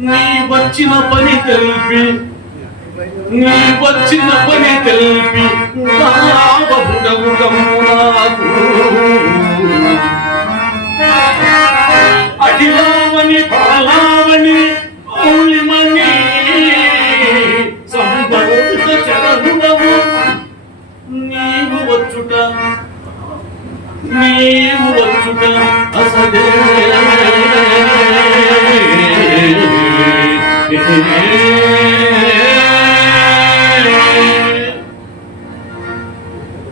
నీ వచ్చిన పని తెలిపి నీ వచ్చిన పని తెలిపి నాకు. అఖిలావని బాలావని మౌలిమని సంబరుత చరణుడము నీవు వచ్చుట నీవు వచ్చుట అసదే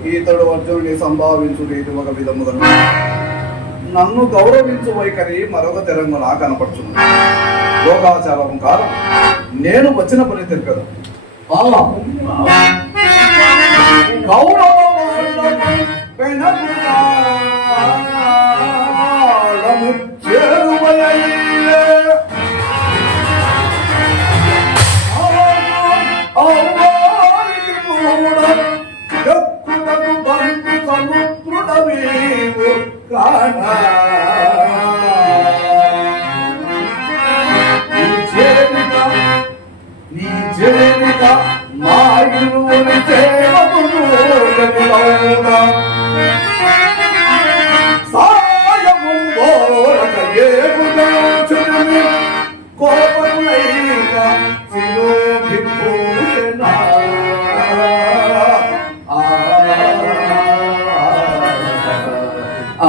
ఈతడు అర్జునుడి సంభావించు రీతి ఒక విధముగా నన్ను గౌరవించు వైఖరి మరొక తెలంగాణ కనపడుతుంది లోకాచారం కాదు నేను వచ్చిన పని తెలియదు గౌరవ జేవిక మా ఇరువురి సేవకులు జనులౌనా. సాయము కోరక ఏగుదోచుని కోపములైన శిరోభిభూషణ. ఆ,